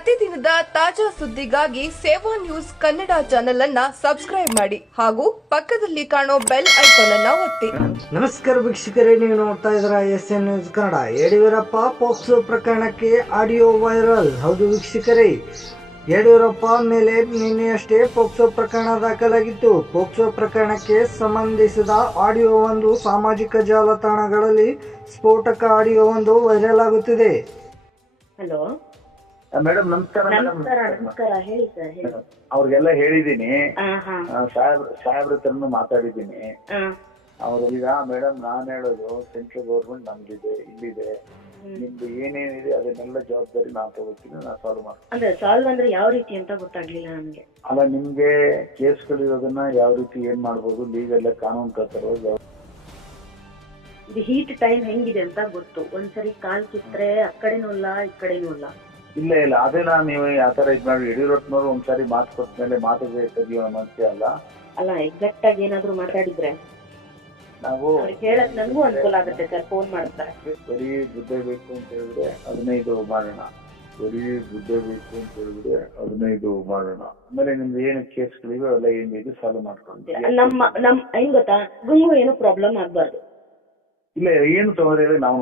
ಪ್ರತಿದಿನದ ತಾಜಾ ಸುದ್ದಿಗಾಗಿ ಸೇವಾ ನ್ಯೂಸ್ ಕನ್ನಡ ಚಾನೆಲ್ ಅನ್ನ ಸಬ್ಸ್ಕ್ರೈಬ್ ಮಾಡಿ ಹಾಗೂ ಪಕ್ಕದಲ್ಲಿ ಕಾಣೋ ಬೆಲ್ ಐಕಾನ್ ಅನ್ನ ಒತ್ತಿ. ನಮಸ್ಕಾರ ವೀಕ್ಷಕರೇ, ನೀವು ನೋಡ್ತಾ ಇದ್ದೀರಾ SN news Kannada. Yediyurappa POCSO ಪ್ರಕರಣಕ್ಕೆ ಆಡಿಯೋ ವೈರಲ್. ಹೌದು ವೀಕ್ಷಕರೇ, ಯಡಿಯೂರಪ್ಪ ಮೇಲೆ ನಿನ್ನೆಯಷ್ಟೇ ಪೋಕ್ಸೋ ಪ್ರಕರಣ ದಾಖಲಾಗಿತ್ತು. ಪೋಕ್ಸೋ ಪ್ರಕರಣಕ್ಕೆ ಸಂಬಂಧಿಸಿದ ಆಡಿಯೋ ಒಂದು ಸಾಮಾಜಿಕ ಜಾಲತಾಣಗಳಲ್ಲಿ ಸ್ಫೋಟಕ ಆಡಿಯೋ ಒಂದು ವೈರಲ್ ಆಗುತ್ತಿದೆ. ಹಲೋ ಮೇಡಮ್ ನಮಸ್ಕಾರ. ನಮಸ್ಕಾರ ಹೇಳಿ ಸರ್. ಹೇಳಿ. ಅವ್ರಿಗೆಲ್ಲ ಹೇಳಿದೀನಿ, ಹಾ ಸಾಹೇಬ್ರ ಹತ್ರನು ಮಾತಾಡಿದ್ದೀನಿ. ಅವ್ರೀಗ ಮೇಡಮ್ ನಾನ್ ಹೇಳೋದು, ಸೆಂಟ್ರಲ್ ಗೌರ್ಮೆಂಟ್ ನಮ್ದಿದೆ, ಇಲ್ಲಿದೆ, ನಿಮ್ದು ಏನೇನಿದೆ ಅದನ್ನೆಲ್ಲ ಜವಾಬ್ದಾರಿ ನಾನ್ ತಗೋತೀನಿ, ನಾನ್ ಸಾಲ್ವ್ ಮಾಡ್ತೀನಿ. ಅಂದ್ರೆ ಸಾಲ್ವ್ ಅಂದ್ರೆ ಯಾವ ರೀತಿ ಅಂತ ಗೊತ್ತಾಗ್ಲಿಲ್ಲ ನಮ್ಗೆ. ಅಲ್ಲ, ನಿಮ್ಗೆ ಕೇಸ್ಗಳಿರೋದನ್ನ ಯಾವ ರೀತಿ ಏನ್ ಮಾಡ್ಬೋದು, ಲೀಗಲ್ ಕಾನೂನು ಪ್ರಕಾರ ಇದು ಹೀಟ್ ಟೈಮ್ ಹೆಂಗಿದೆ ಅಂತ ಗೊತ್ತು. ಒಂದ್ಸರಿ ಕಾಲ್ ಕಿತ್ರೆ ಆ ಕಡೆನೂ ಇಲ್ಲ ಈ ಕಡೆನೂ ಇಲ್ಲ. ಇಲ್ಲ ಅದೇ ನೀವು ಆತರ ಇದ್ ಮಾಡಿ ಯಡಿಯೂರಪ್ಪನವ್ರು ಒಂದ್ಸಾರಿ ಮಾತು ಕೊಟ್ಮೇಲೆ ಮಾತಿಗೆ ತೆಗಿಯೋ ಮನಸ್ಸೇ ಅಲ್ಲ. ಅಲ್ಲ, ಎಕ್ಸಾಕ್ಟ್ ಆಗಿ ಏನಾದ್ರು ಮಾತಾಡಿದ್ರೆ ನಾವು ಹೇಳಕ್ ನನ್ಗೂ ಅನುಕೂಲ ಆಗುತ್ತೆ ಸರ್. ಫೋನ್ ಮಾಡ್ತಾರೆ. ಬರೀ ಬುದ್ಧಿ ಬೇಕು ಅಂತ ಹೇಳಿದ್ರೆ 15 ಮಾಡೋಣ, ಬರೀ ಬುದ್ಧಿ ಬೇಕು ಅಂತ ಹೇಳಿದ್ರೆ 15 ಮಾಡೋಣ. ಆಮೇಲೆ ನಿಮ್ದು ಏನು ಕೇಸ್ಗಳಿವೆ ಅವೆಲ್ಲ ಏನಿದೆ ಸಾಲ್ವ್ ಮಾಡ್ಕೊಂಡು ನಮ್ ಏನ್ ಗೊತ್ತಾ, ಗುಂಗು ಏನು ಪ್ರಾಬ್ಲಮ್ ಆಗ್ಬಾರ್ದು. ಇಲ್ಲ ಏನು ತೊಂದರೆ ಇದೆ ನಾವು